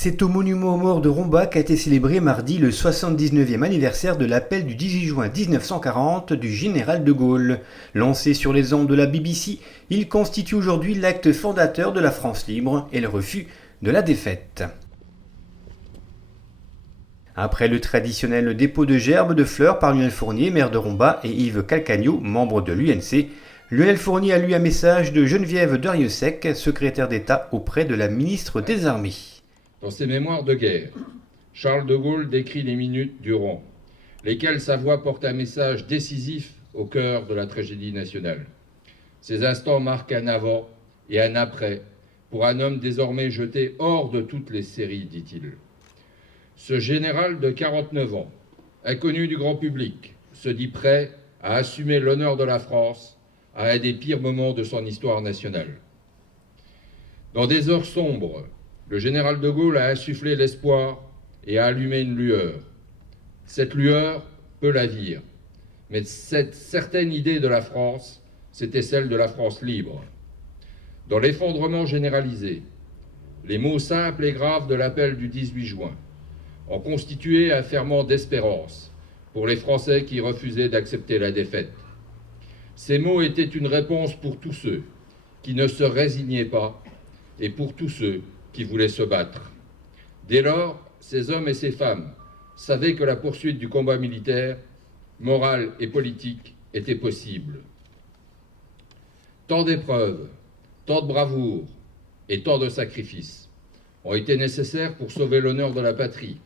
C'est au monument aux morts de Romba qu'a été célébré mardi le 79e anniversaire de l'appel du 18 juin 1940 du général de Gaulle. Lancé sur les ondes de la BBC, il constitue aujourd'hui l'acte fondateur de la France libre et le refus de la défaite. Après le traditionnel dépôt de gerbes de fleurs par Lionel Fournier, maire de Romba, et Yves Calcagno, membre de l'UNC, Lionel Fournier a lu un message de Geneviève Dariussec, secrétaire d'État auprès de la ministre des Armées. Dans ses mémoires de guerre, Charles de Gaulle décrit les minutes durant lesquelles sa voix porte un message décisif au cœur de la tragédie nationale. Ces instants marquent un avant et un après pour un homme désormais jeté hors de toutes les séries, dit-il. Ce général de 49 ans, inconnu du grand public, se dit prêt à assumer l'honneur de la France à un des pires moments de son histoire nationale. Dans des heures sombres, le général de Gaulle a insufflé l'espoir et a allumé une lueur. Cette lueur peut la vire, mais cette certaine idée de la France, c'était celle de la France libre. Dans l'effondrement généralisé, les mots simples et graves de l'appel du 18 juin ont constitué un ferment d'espérance pour les Français qui refusaient d'accepter la défaite. Ces mots étaient une réponse pour tous ceux qui ne se résignaient pas et pour tous ceux qui voulaient se battre. Dès lors, ces hommes et ces femmes savaient que la poursuite du combat militaire, moral et politique était possible. Tant d'épreuves, tant de bravoure et tant de sacrifices ont été nécessaires pour sauver l'honneur de la patrie,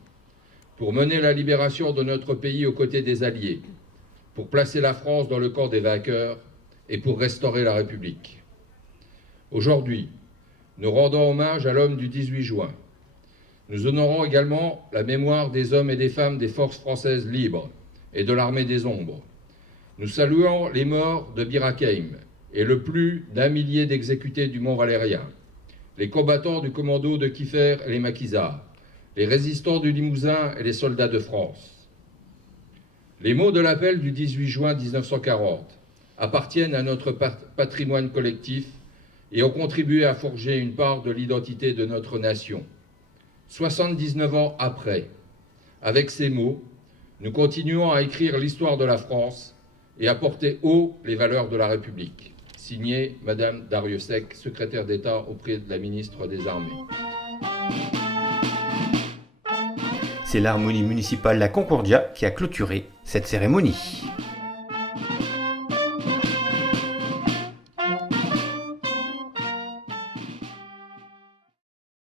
pour mener la libération de notre pays aux côtés des Alliés, pour placer la France dans le camp des vainqueurs et pour restaurer la République. Aujourd'hui, nous rendons hommage à l'homme du 18 juin. Nous honorons également la mémoire des hommes et des femmes des forces françaises libres et de l'armée des ombres. Nous saluons les morts de Bir Hakeim et le plus d'1 millier d'exécutés du Mont Valérien, les combattants du commando de Kiefer et les maquisards, les résistants du Limousin et les soldats de France. Les mots de l'appel du 18 juin 1940 appartiennent à notre patrimoine collectif et ont contribué à forger une part de l'identité de notre nation. 79 ans après, avec ces mots, nous continuons à écrire l'histoire de la France et à porter haut les valeurs de la République. Signé Madame Dariussec, secrétaire d'État auprès de la ministre des Armées. C'est l'harmonie municipale La Concordia qui a clôturé cette cérémonie.